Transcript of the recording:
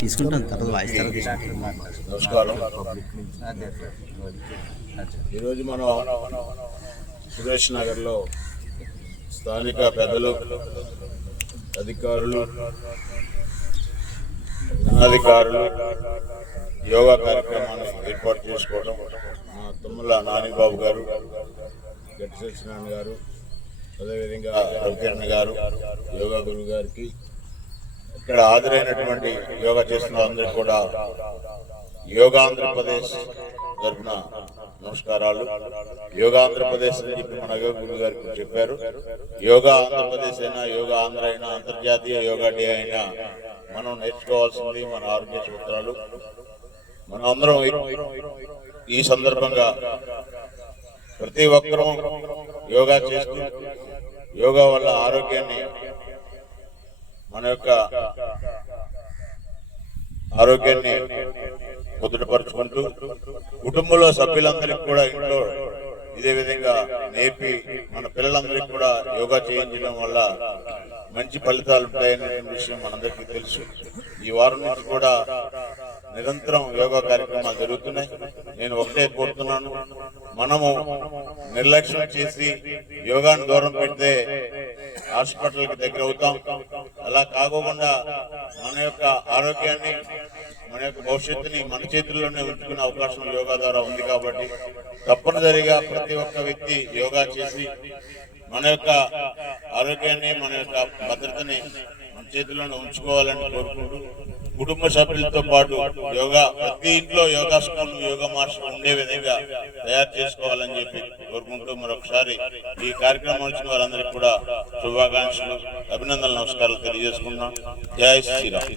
తీసుకుంటాం తర్వాత వాయిస్ నమస్కారం ఈరోజు మనం సురేష్ నగర్లో స్థానిక పెద్దలు అధికారులు అధికారులు యోగా కార్యక్రమాన్ని ఏర్పాటు చేసుకోవడం మా తుమ్మల నానిబాబు గారు గట్టి సత్యనారాయణ గారు అదేవిధంగా రవికిరణ్ గారు యోగా గురువు గారికి ఇక్కడ హాజరైనటువంటి యోగా చేస్తున్న అందరికీ కూడా యోగా ఆంధ్రప్రదేశ్ తరఫున నమస్కారాలు. యోగా ఆంధ్రప్రదేశ్ అని చెప్పి మన యోగ గురువు గారికి చెప్పారు. యోగా ఆంధ్రప్రదేశ్ అయినా యోగా ఆంధ్ర అయినా అంతర్జాతీయ యోగా డే అయినా మనం నేర్చుకోవాల్సింది మన ఆరోగ్య సూత్రాలు. మనం అందరం ఈ- ఈ సందర్భంగా ప్రతి ఒక్కరూ యోగా చేస్తూ యోగా వల్ల ఆరోగ్యాన్ని మన యొక్క ఆరోగ్యాన్ని కుదుటపరుచుకుంటూ కుటుంబంలో సభ్యులందరికీ కూడా ఇంట్లో ఇదే విధంగా నేర్పి మన పిల్లలందరికీ కూడా యోగా చేయించడం వల్ల మంచి ఫలితాలు ఉంటాయనే విషయం మనందరికీ తెలుసు. ఈ వారం నుంచి కూడా నిరంతరం యోగా కార్యక్రమాలు జరుగుతున్నాయి. నేను ఒకటే కోరుతున్నాను. మనము నిర్లక్ష్యం చేసి యోగాను దూరం పెడితే హాస్పిటల్కి దగ్గర అవుతాం అలా కాకోకుండా మన యొక్క ఆరోగ్యాన్ని మన యొక్క భవిష్యత్తుని మన చేతుల్లోనే ఉంచుకునే అవకాశం యోగా ద్వారా ఉంది కాబట్టి తప్పనిసరిగా ప్రతి ఒక్క వ్యక్తి యోగా చేసి మన యొక్క ఆరోగ్యాన్ని మన యొక్క భద్రతని మన చేతుల్లోనే ఉంచుకోవాలని కోరుకుంటూ కుటుంబ సభ్యులతో పాటు యోగా ప్రతి ఇంట్లో యోగా స్కూల్ యోగా మాస్టర్ ఉండే విధంగా తయారు చేసుకోవాలని చెప్పి కోరుకుంటూ మరొకసారి ఈ కార్యక్రమం వచ్చిన వారందరికీ కూడా శుభాకాంక్షలు అభినందనలు నమస్కారాలు తెలియజేసుకున్నాం జై శ్రీరామ్.